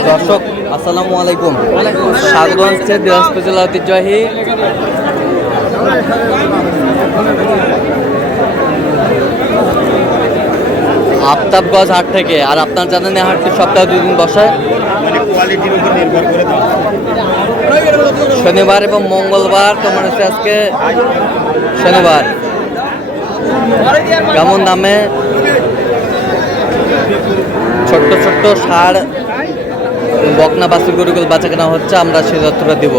দর্শক আসসালামু আলাইকুম, স্বাগত হচ্ছে দিনাজপুর জেলা ঐতিহ্যবাহী আফতাবগঞ্জ হাট থেকে। আর আপনার জানেন এই হাটটি সপ্তাহে 2 দিন বসে, শনিবার এবং মঙ্গলবার। তোমার হচ্ছে আজকে শনিবার। কেমন দামে ছোট্ট ছোট্ট ষাঁড় বকনা বাছুর গরুগুলো বাচ্চা কেনা হচ্ছে, আমরা সেই তথ্যটা দিব।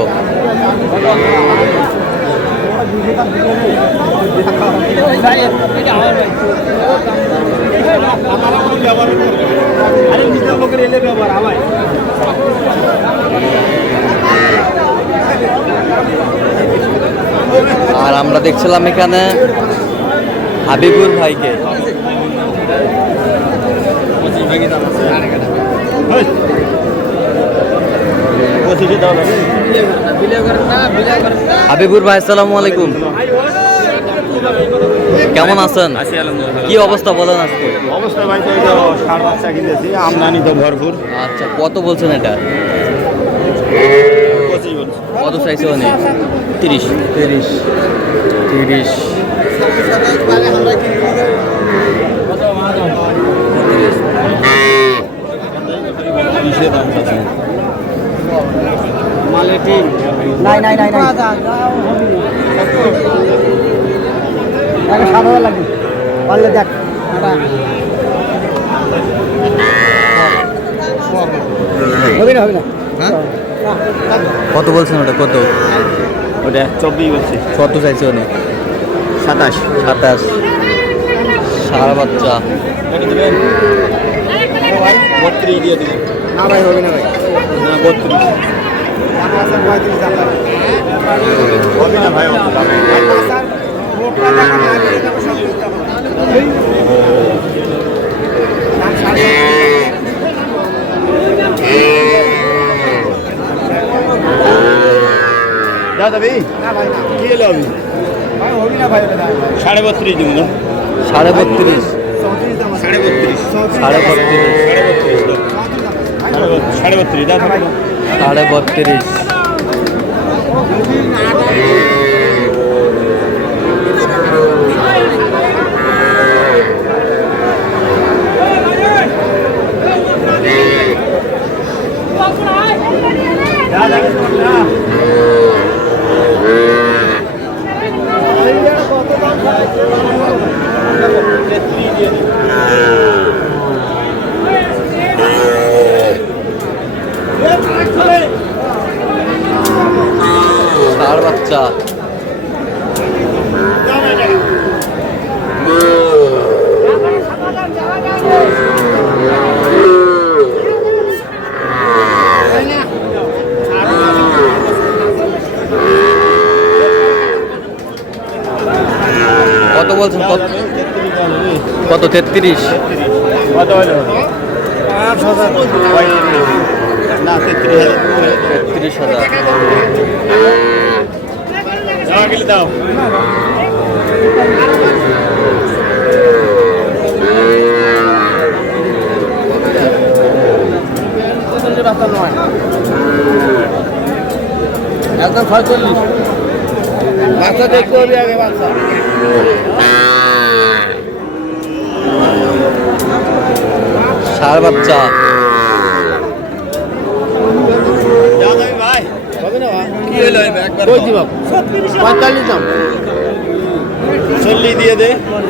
আর আমরা দেখছিলাম এখানে হাবিবুর ভাইকে। হাবিবুর ভাই আসসালামু আলাইকুম, কেমন আছেন? কি অবস্থা বলেন আজকে? অবস্থা ভাই তো ষাঁড় বাচ্চা কিনেছি, আমদানি তো ভরপুর। আচ্ছা, কত বলছেন এটা? কত চাইছে? মানে 30 30 30। নাই নাই নাই নাই 7,000 লাগবে, পারলে দেখ। হবে না হবে না। কত বলছেন ওটা? কত ওটা 24 বলছি। কত চাইছে? অনেক 27 27। সারা বাচ্চা 32 দিয়ে দিবেন। না ভাই হবে না ভাই, না 32 হবে না ভাই। দাদা ভাই কি এলো? আমি 32.5 দিব না? 32.5 32.5 দাদা 32.5। ষাঁড় বাচ্চা কত বলছেন? কত? 33। কত হলো? 5,000 না 33,000। যাওয়া গেলে দাও। একদম 46 বাচ্চা দেখতে হবে আগে। বাচ্চা ষাঁড় বাচ্চা ভাই হবে না ভাই? কি হলো? একবার 45 দাম 40 দিয়ে দে।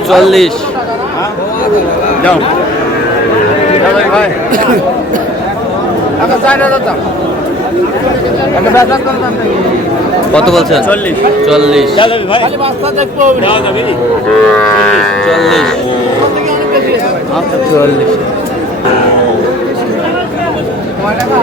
40। যাও ভাই। আচ্ছা 4,000 দাম। একটা বেচার দাম নাকি? কত বলছেন? 40 40। যাও ভাই। খালি বাচ্চা দেখতে হবে। যাও যাবি 40। অনেক বেশি। আচ্ছা 40। কয় টাকা?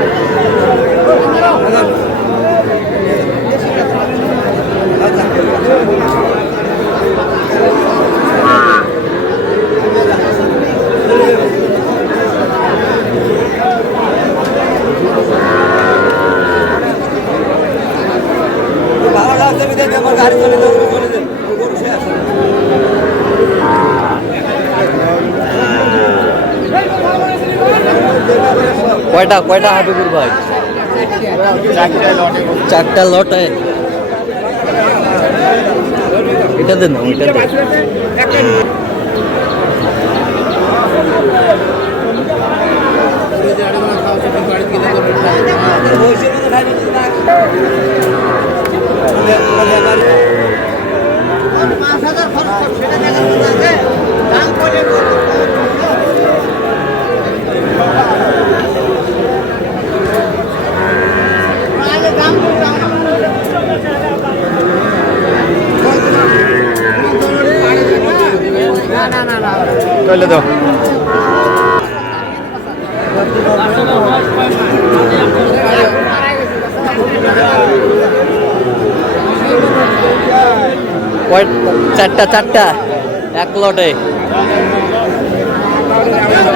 কয়টা কয়টা হাবিবুর ভাই? চারটা লটে। এটা দেন না, ওইটা দেন। কইলে দাও। চারটা চারটা এক লটে,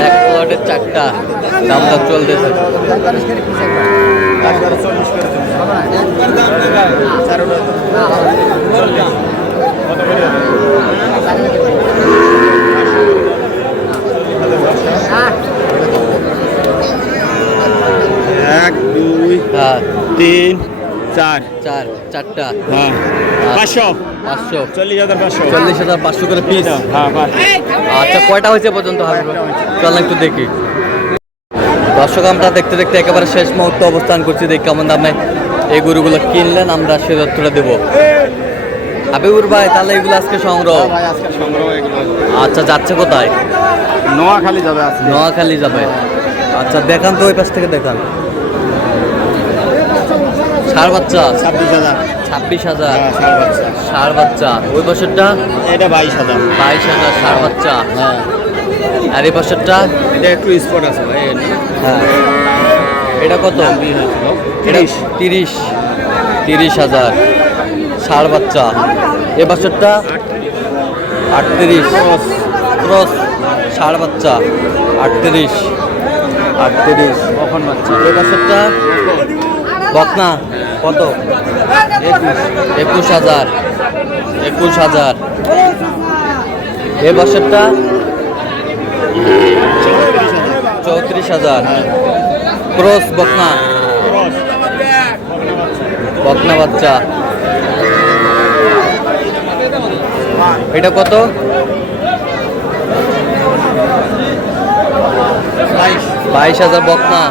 এক লটে চারটা। দামটা চলতেছে। এক দুই হ্যাঁ, তিন চার। চার চারটা। হ্যাঁ 500 500, 40,500। 40,500 করে পিস। হ্যাঁ বাস। আচ্ছা, কয়টা হয়েছে পর্যন্ত হবে? চল একটু দেখি। দর্শক, আমরা দেখতে দেখতে একেবারে শেষ মুহূর্তে অবস্থান করছি। দেখি কেমন দামে এই গরুগুলো কিনলেন, আমরা সে তথ্যটা দেবো। হাবিবুর ভাই, তাহলে এগুলো আজকে সংগ্রহ? ভাই আজকে সংগ্রহ এগুলো। আচ্ছা, যাচ্ছে কোথায়? নোয়াখালী যাবে আজকে। নোয়াখালী যাবে। আচ্ছা, দেখান তো, ওই পাশ থেকে দেখান। ষাঁড় বাচ্চা 26,000। 26,000 হ্যাঁ ষাঁড় বাচ্চা। ষাঁড় বাচ্চা। ওই বছরটা এটা 22,000। 22,000 ষাঁড় বাচ্চা। হ্যাঁ আর এই বছরটা? এটা একটু স্পট আছে ভাই। হ্যাঁ, এটা কত? 30,000 ষাঁড় বাচ্চা। এ বছরটা 38 ক্রস ষাঁড় বাচ্চা। 38 কখন বাচ্চা? এ বছরটা বকনা কত? 21,000 এ বছরটা 34,000 ক্রস বকনা বাচ্চা। এটা কত? 22,000 বকনা।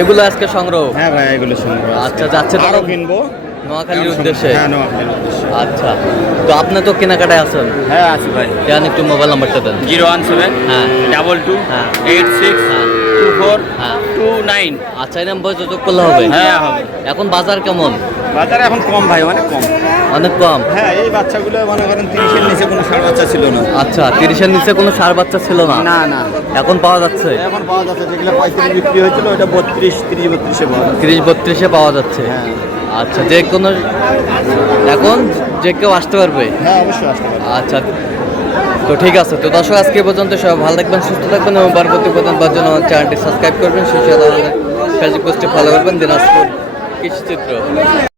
এগুলো আজকে সংগ্রহ? হ্যাঁ ভাই এগুলো সংগ্রহ। আচ্ছা, যাচ্ছে তো আরো কিনবো নোয়াখালীর উদ্দেশ্যে? হ্যাঁ নোয়াখালীর উদ্দেশ্যে। আচ্ছা, তো আপনি তো কেনাকাটায় আছেন। হ্যাঁ আছে ভাই। দেন একটু মোবাইল নাম্বারটা দেন। 017 হ্যাঁ 22 হ্যাঁ 86 হ্যাঁ 24 হ্যাঁ। 29। আচ্ছা, এই নাম্বার যোগাযোগ করলে হবে? হ্যাঁ হবে। এখন বাজার কেমন? বাজারে এখন কম ভাই, অনেক কম। অনেক কম? হ্যাঁ এই বাচ্চাগুলো মনে করেন 30-এর নিচে কোনো ষাঁড় বাচ্চা ছিল না। আচ্ছা, 30-এর নিচে কোনো ষাঁড় বাচ্চা ছিল না? না না এখন পাওয়া যাচ্ছে? এখন পাওয়া যাচ্ছে। যেগুলো 35 বিক্রি হয়েছিল ওটা 32-33-32-এ পাওয়া যাচ্ছে। 30-32-এ পাওয়া যাচ্ছে। হ্যাঁ আচ্ছা, যে কোনো এখন যে কেউ আসতে পারবে? হ্যাঁ অবশ্যই আসতে পারে। আচ্ছা, তো ঠিক আছে। তো দর্শক, আজকে এই পর্যন্ত। সবাই ভালো থাকবেন, সুস্থ থাকবেন এবং পরবর্তী পর্যন্ত জন্য চ্যানেলটি সাবস্ক্রাইব করবেন। সেই সাথে ফেসবুক পোস্টে ফলো করবেন দিনাজপুর কৃষিচিত্র।